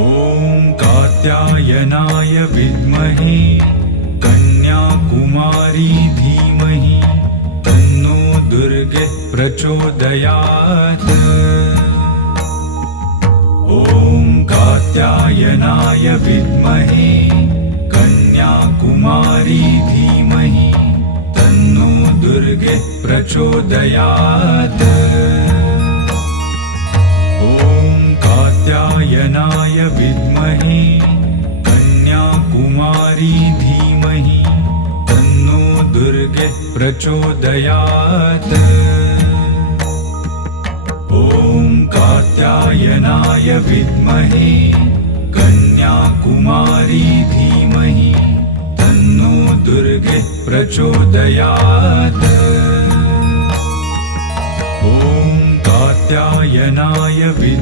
ॐ कात्यायनाय विद्महे कन्याकुमारी धीमहि तन्नो दुर्गे प्रचोदयात्। ॐ कात्यायनाय विद्महे कन्याकुमारी धीमहि तन्नो दुर्गे प्रचोदयात्। ॐ कात्यायनाय विद्महे कन्याकुमारी धीमहि तन्नो दुर्गे प्रचोदयात्। ॐ कात्यायनाय विद्महे कन्याकुमारी धीमहि तन्नो दुर्गे प्रचोदयात्। ॐ कात्यायनाय विद्महे